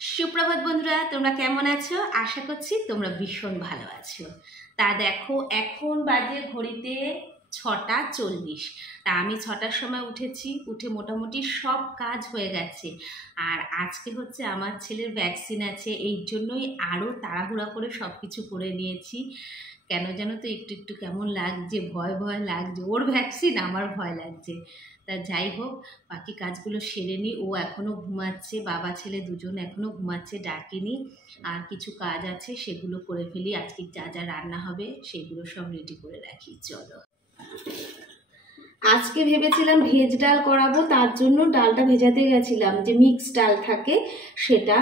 সুপ্রভাত বন্ধুরা, তোমরা কেমন আছো? আশা করছি তোমরা ভীষণ ভালো আছো। তা দেখো, এখন বাজে ঘড়িতে 6টা 40। তা আমি 6টার সময় উঠেছি, উঠে মোটামুটি সব কাজ হয়ে গেছে। আর আজকে হচ্ছে আমার ছেলের ভ্যাকসিন আছে, এই জন্যই আরও তাড়াহুড়া করে সব কিছু করে নিয়েছি। কেন জানো তো, একটু একটু কেমন লাগছে, ভয় ভয় লাগছে। ওর ভ্যাকসিন, আমার ভয় লাগছে। তা যাই হোক, বাকি কাজগুলো সেরে নিই। ও এখনও ঘুমাচ্ছে, বাবা ছেলে দুজন এখনও ঘুমাচ্ছে, ডাকিনি। আর কিছু কাজ আছে, সেগুলো করে ফেলি। আজকে যা যা রান্না হবে সেগুলো সব রেডি করে রাখি। চলো, আজকে ভেবেছিলাম ভেজ ডাল করাবো, তার জন্য ডালটা ভেজাতে গেছিলাম, যে মিক্স ডাল থাকে সেটা।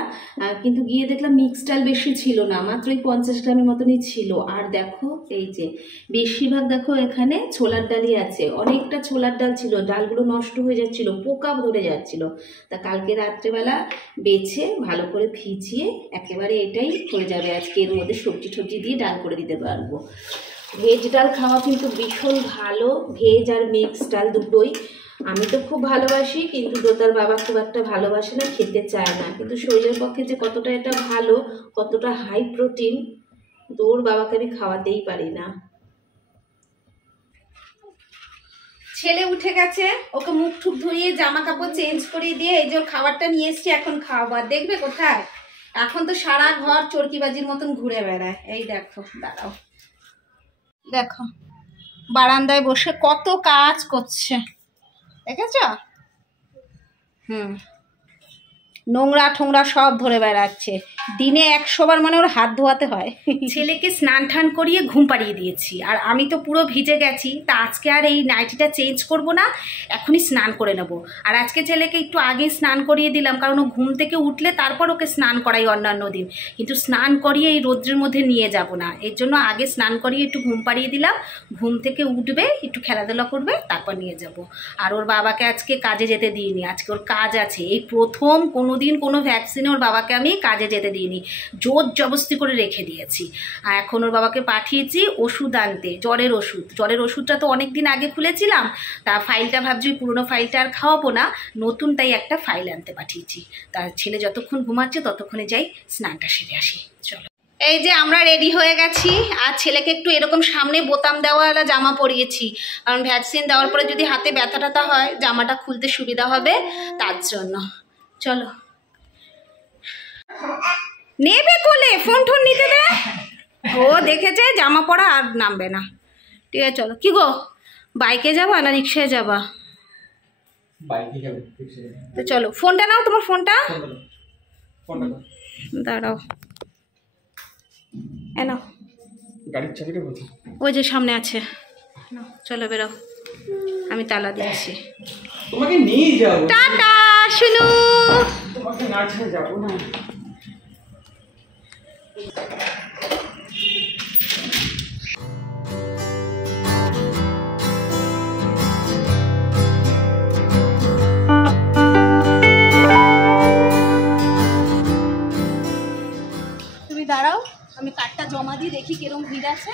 কিন্তু গিয়ে দেখলাম মিক্স ডাল বেশি ছিল না, মাত্র 50 গ্রামের মতনই ছিল। আর দেখো, এই যে বেশিরভাগ দেখো এখানে ছোলার ডালই আছে। অনেকটা ছোলার ডাল ছিল, ডালগুলো নষ্ট হয়ে যাচ্ছিল, পোকা ধরে যাচ্ছিল। তা কালকে রাত্রেবেলা বেছে ভালো করে ভিজিয়ে একেবারে এটাই হয়ে যাবে। আজকে এর মধ্যে সবজি টবজি দিয়ে ডাল করে দিতে পারবো। ভেজ ডাল খাওয়া কিন্তু ভীষণ ভালো, ভেজ আর মিক্স ডাল দুটোই। আমি তো খুব ভালোবাসি, কিন্তু দোতার বাবা খুব একটা ভালোবাসে না, খেতে চায় না। কিন্তু শরীরের পক্ষে যে কতটা এটা ভালো, কতটা হাই প্রোটিন, ওর বাবাকে আমি খাওয়াতেই পারি না। ছেলে উঠে গেছে, ওকে মুখ ঠুক ধরিয়ে জামা কাপড় চেঞ্জ করিয়ে দিয়ে এই যে ওর খাবারটা নিয়ে এসছি, এখন খাওয়াবো। আর দেখবে কোথায়, এখন তো সারা ঘর চরকিবাজির মতন ঘুরে বেড়ায়। এই দেখো, দাঁড়াও, দেখো বারান্দায় বসে কত কাজ করছে, দেখেছ? নোংরা ঠোংরা সব ধরে বেড়াচ্ছে। দিনে 100 বার মানে ওর হাত ধোয়াতে হয়। ছেলেকে স্নান টান করিয়ে ঘুম পাড়িয়ে দিয়েছি, আর আমি তো পুরো ভিজে গেছি। তা আজকে আর এই নাইটিটা চেঞ্জ করব না, এখনই স্নান করে নেব। আর আজকে ছেলেকে একটু আগে স্নান করিয়ে দিলাম, কারণ ও ঘুম থেকে উঠলে তারপর ওকে স্নান করাই অন্যান্য দিন। কিন্তু স্নান করিয়ে এই রোদ্রের মধ্যে নিয়ে যাব না, এর জন্য আগে স্নান করিয়ে একটু ঘুম পাড়িয়ে দিলাম। ঘুম থেকে উঠবে, একটু খেলাধুলা করবে, তারপর নিয়ে যাব। আর ওর বাবাকে আজকে কাজে যেতে দিইনি, আজকে ওর কাজ আছে। এই প্রথম কোনোদিন কোনো ভ্যাকসিনে ওর বাবাকে আমি কাজে যেতে দিইনি, জোর জবরদস্তি করে রেখে দিয়েছি। আর এখন ওর বাবাকে পাঠিয়েছি ওষুধ আনতে, জ্বরের ওষুধ। জ্বরের ওষুধটা তো অনেক দিন আগে খুলেছিলাম, তা ফাইলটা ভাবছি পুরনো ফাইলটা আর খাওয়াবো না, নতুন তাই একটা ফাইল আনতে পাঠিয়েছি। তার ছেলে যতক্ষণ ঘুমাচ্ছে ততক্ষণে যাই স্নানটা সেরে আসি। চলো, এই যে আমরা রেডি হয়ে গেছি। আর ছেলেকে একটু এরকম সামনে বোতাম দেওয়ালা জামা পরিয়েছি, কারণ ভ্যাকসিন দেওয়ার পরে যদি হাতে ব্যথা ট্যাথা হয় জামাটা খুলতে সুবিধা হবে, তার জন্য। চলো, নেবে কোলে, ফোন টোন নিতে দে। ও দেখেছে জামা পরা আর নামবে না। ঠিক আছে, চলো। কি গো, বাইকে যাবা না রিক্সায় যাবা? তো চলো, ফোনটা নাও, তোমার ফোনটা দাঁড়াও, এনো ওই যে সামনে আছে। চলো বেরো, আমি তালা দিচ্ছি। তোমাকে নিয়ে যাব। টাটা শুনু। তোমাকে না ছেড়ে যাব না। তুমি দাঁড়াও, আমি কার্ডটা জমা দিয়ে দেখি কিরকম ভিড় আছে,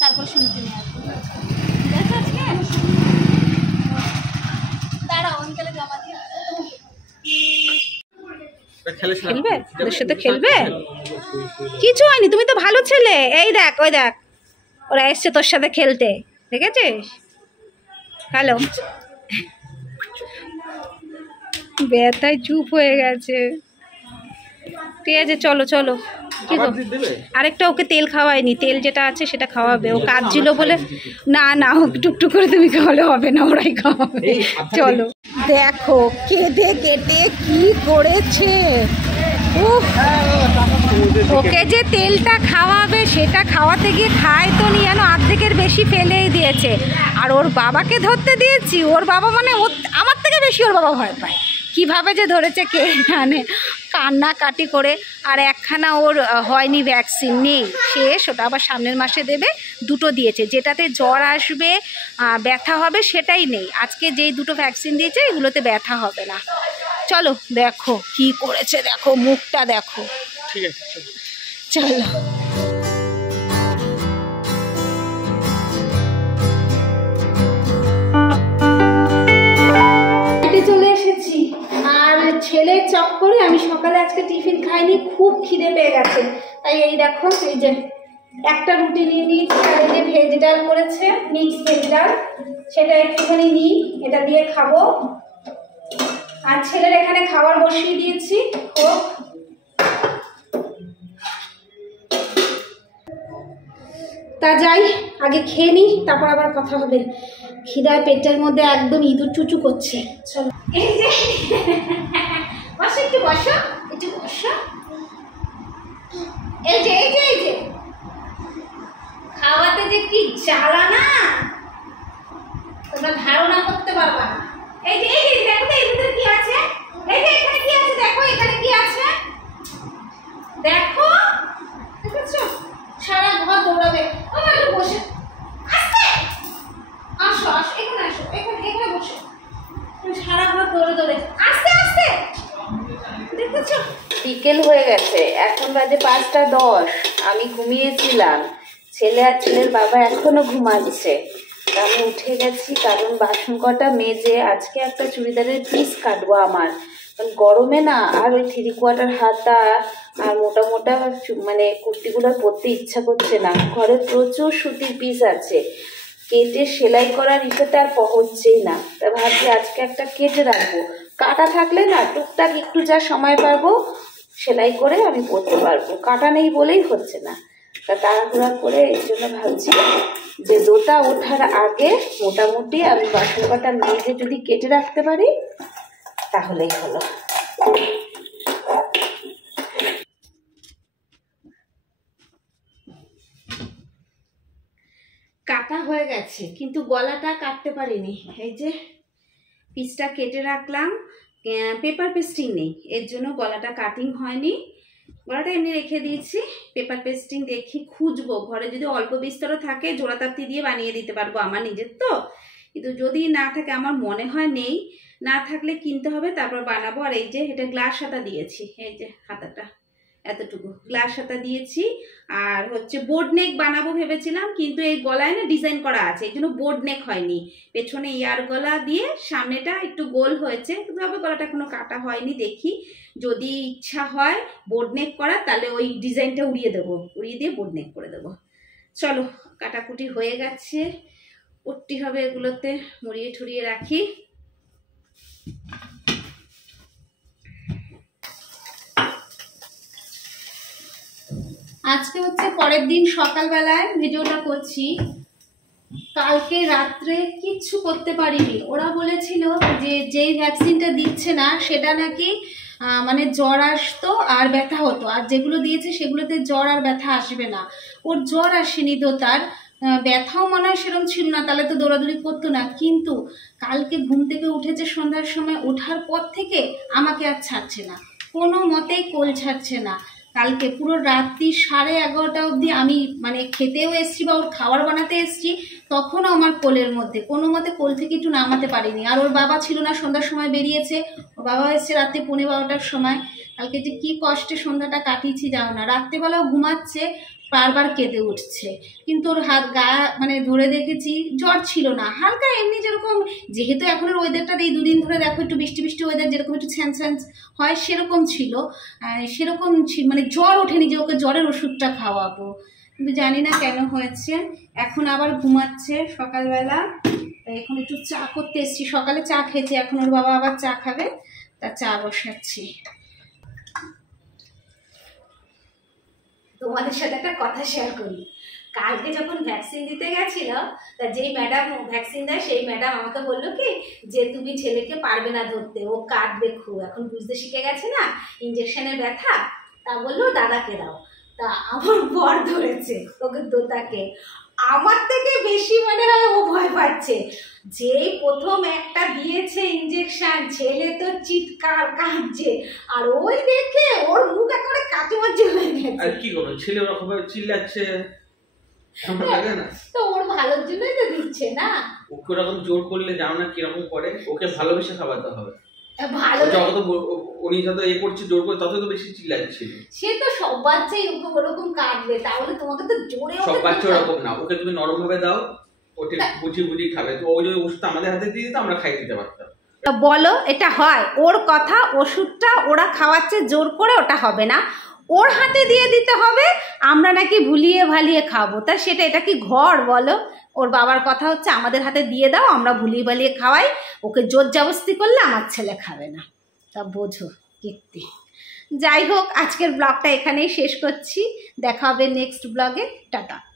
তারপর শুনতে নিয়ে আসবো। ঠিক আছে? আজকে দাঁড়াও, আমি তাহলে জমা দিয়ে। খেলবে ওদের সাথে, খেলবে, কিছু হয়নি, তুমি তো ভালো ছেলে। এই দেখ, ওই দেখ, ওরা এসছে তোর সাথে খেলতে, দেখেছিস? হ্যালো, ব্যথায় চুপ হয়ে গেছে। ঠিক আছে, চলো চলো। কি গো, আরেকটা ওকে তেল খাওয়ায়নি, তেল যেটা আছে সেটা খাওয়াবে। ও কাঁদছিল বলে। না না, ও টুকটুক করে তুমি খাওয়ালে হবে না, ওরাই খাওয়াবে। চলো, দেখো কেটে কেটে কি করেছে। ওকে যে তেলটা খাওয়াবে সেটা খাওয়াতে গিয়ে খায় তো নি, যেন অর্ধেকের বেশি ফেলেই দিয়েছে। আর ওর বাবাকে ধরতে দিয়েছি, ওর বাবা মানে আমার থেকে বেশি ওর বাবা ভয় পায়। কিভাবে যে ধরেছে কে জানে, কান্নাকাটি করে। আর একখানা ওর হয়নি, ভ্যাকসিন নেই, শেষ। ওটা আবার সামনের মাসে দেবে। 2টো দিয়েছে, যেটাতে জ্বর আসবে, ব্যথা হবে, সেটাই নেই। আজকে যেই 2টো ভ্যাকসিন দিয়েছে এগুলোতে ব্যথা হবে না। চলো, দেখো কি করেছে, দেখো মুখটা দেখো। ঠিক আছে, চলো। চলে এসেছি, আর ছেলে খিদের চক্করে আমি সকালে আজকে টিফিন খাইনি, খুব খিদে পেয়ে গেছে। তাই এই দেখো, এই যে একটা রুটি নিয়ে নিয়েছি, আর এই যে ভেজ ডাল করেছে, মিক্স ভেজ ডাল, সেটা একটুখানি নিই, এটা দিয়ে খাবো। আর ছেলের এখানে খাবার বসিয়ে দিয়েছি, হোক। তা যাই, আগে খেয়ে নিই, তারপর আবার কথা হবে। খিদায় পেটের মধ্যে একদম ইঁদুর চুচু করছে। চলো, এই যে বসো, একটু বসো, একটু বসো। এই যে এই যে এই যে খাওয়াতে যে কি জ্বালা না, তোমরা ধারণা করতে পারবা না। এই যে এই যে দেখো তো এর ভিতরে কি আছে, এই যে এখানে কি আছে দেখো, এখানে কি আছে দেখো, দেখছো? সারা ঘর দৌড়াবে। ও মা, একটু বসে, আস্তে আসো আসো, এখানে আসো, এখানে এখানে বসো। সারা ঘর দৌড়ে দৌড়ে, আস্তে আস্তে, দেখছো? বিকেল হয়ে গেছে, এখন বাজে 5টা 10। আমি ঘুমিয়েছিলাম, ছেলে আর ছেলের বাবা এখনো ঘুমাচ্ছে। আমি উঠে গেছি, কারণ বাসন কটা মেজে আজকে একটা চুড়িদারের পিস কাটবো আমার। গরমে না আর ওই 3/4 হাতা আর মোটা মোটা মানে কুর্তিগুলো পরতে ইচ্ছা করছে না। ঘরে প্রচুর সুতির পিস আছে, কেটে সেলাই করার ইচ্ছাটা আর হচ্ছেই না। তা ভাবছি আজকে একটা কেটে রাখবো, কাটা থাকলে না টুকটাক একটু যা সময় পারবো সেলাই করে আমি পরতে পারবো। কাটা নেই বলেই হচ্ছে না, তা তাড়াহুড়া করে এই জন্য ভাবছি যে দোতা ওঠার আগে মোটামুটি আমি বাসন কটা মেজে যদি কেটে রাখতে পারি তাহলেই হলো। কাটা হয়ে গেছে, কিন্তু গলাটা কাটতে পারিনি। এই যে পিসটা কেটে রাখলাম, পেপার পেস্টিং নেই, এর জন্য গলাটা কাটিং হয়নি। গলাটা এমনি রেখে দিয়েছি, পেপার পেস্টিং দেখি খুঁজবো, ঘরে যদি অল্প বিস্তরও থাকে জোড়া তাপ্তি দিয়ে বানিয়ে দিতে পারবো, আমার নিজের তো। কিন্তু যদি না থাকে, আমার মনে হয় নেই, না থাকলে কিনতে হবে, তারপর বানাবো। আর এই যে এটা গ্লাস হাতা দিয়েছি, এই যে হাতাটা এতটুকু গ্লাস হাতা দিয়েছি। আর হচ্ছে বোর্ড নেক বানাবো ভেবেছিলাম, কিন্তু এই গলায় না ডিজাইন করা আছে, এই জন্য বোর্ড নেক হয়নি। পেছনে ইয়ার গলা দিয়ে সামনেটা একটু গোল হয়েছে, তবে গলাটা এখনো কাটা হয়নি। দেখি যদি ইচ্ছা হয় বোর্ড নেক করা, তাহলে ওই ডিজাইনটা উড়িয়ে দেবো, উড়িয়ে দিয়ে বোর্ড নেক করে দেবো। চলো, কাটাকুটি হয়ে গেছে, পট্টি হবে এগুলোতে, মুড়িয়ে ঠুরিয়ে রাখি। আজকে হচ্ছে পরের দিন সকালবেলায় ভিডিওটা করছি। কালকে রাত্রে কিচ্ছু করতে পারিনি। ওরা বলেছিল যে যেই ভ্যাকসিনটা দিচ্ছে না সেটা নাকি মানে জ্বর আসতো আর ব্যথা হতো, আর যেগুলো দিয়েছে সেগুলোতে জ্বর আর ব্যথা আসবে না। ওর জ্বর আসেনি তো, তার ব্যথাও মনে হয় সেরকম ছিল না, তাহলে তো দৌড়াদৌড়ি করতো না। কিন্তু কালকে ঘুম থেকে উঠেছে সন্ধ্যার সময়, ওঠার পর থেকে আমাকে আর ছাড়ছে না, কোনো মতেই কোল ছাড়ছে না। কালকে পুরো রাত্রি 11:30 অবধি আমি মানে খেতেও এসছি বা ওর খাবার বানাতে এসছি, তখনও আমার কোলের মধ্যে, কোনো মতে কোল থেকে একটু নামাতে পারিনি। আর ওর বাবা ছিল না, সন্ধ্যার সময় বেরিয়েছে, ওর বাবা এসছে রাত্রি 11:45-র সময়। কালকে যে কী কষ্টে সন্ধ্যাটা কাটিয়েছি জানো না। রাত্রেবেলাও ঘুমাচ্ছে, বারবার কেঁদে উঠছে, কিন্তু ওর হাত গা মানে ধরে দেখেছি, জ্বর ছিল না, হালকা এমনি যেরকম, যেহেতু এখনের ওয়েদারটা এই দুদিন ধরে দেখো একটু বৃষ্টি বৃষ্টি ওয়েদার, যেরকম একটু ছ্যাঁচ ছ্যাঁচ হয় সেরকম ছিল, সেরকম মানে জ্বর ওঠেনি যে ওকে জ্বরের ওষুধটা খাওয়াবো। কিন্তু জানি না কেন হয়েছে, এখন আবার ঘুমাচ্ছে। সকালবেলা এখন একটু চা করতে এসছি, সকালে চা খেয়েছি, এখন ওর বাবা আবার চা খাবে, তা চা বসাচ্ছি। তোমাদের সাথে একটা কথা শেয়ার করি। কালকে যখন ভ্যাকসিন দিতে গেছিল, তা যেই ম্যাডাম ভ্যাকসিন দেয় সেই ম্যাডাম আমাকে বললো কি যে তুমি ছেলেকে পারবে না ধরতে, ও কাঁদবে খুব, এখন বুঝতে শিখে গেছে না ইঞ্জেকশনের ব্যথা। তা বললো দাদাকে দাও, তা আমার বর ধরেছে ওকে দোতাকে। আমার থেকে বেশি মনে হয় ও ভয় পাচ্ছে। যেই প্রথম একটা দিয়েছে ইঞ্জেকশন, ছেলে তো চিৎকার কাঁদছে, আর ওই দেখে ওর মুখ একেবারে কাচুমাচু হয়ে গেছে। আর কি করবে, ছেলে ওরকম ভাবে চিল্লাচ্ছে, তো ওর ভালোর জন্যই তো দিচ্ছে না। ওকে ওরকম জোর করলে জানো না কিরকম করে, ওকে ভালোবেসে খাওয়াতে হবে। ভালো যত উনি যত এ করছে জোর করে, তত তো বেশি চিল্লাচ্ছে। সে তো সব বাচ্চাই ওরকম কাঁদবে, তাহলে তোমাকে তো জোরে, সব বাচ্চা ওরকম না, ওকে তুমি নরম ভাবে দাও, ওকে বুঝিয়ে বুঝিয়ে খাবে। তো ওই যে ওষুধ আমাদের হাতে দিয়ে দিত, আমরা খাই দিতে পারতাম। বলো এটা হয়? ওর কথা, ওষুধটা ওরা খাওয়াচ্ছে জোর করে, ওটা হবে না, ওর হাতে দিয়ে দিতে হবে, আমরা নাকি ভুলিয়ে ভালিয়ে খাবো। তা সেটা, এটা কি ঘর বলো? ওর বাবার কথা হচ্ছে আমাদের হাতে দিয়ে দাও, আমরা ভুলিয়ে ভালিয়ে খাওয়াই, ওকে জোর জবরদস্তি করলে আমার ছেলে খাবে না। তা বোঝো কীর্তি। যাই হোক, আজকের ব্লগটা এখানেই শেষ করছি, দেখা হবে নেক্সট ব্লগে। টাটা।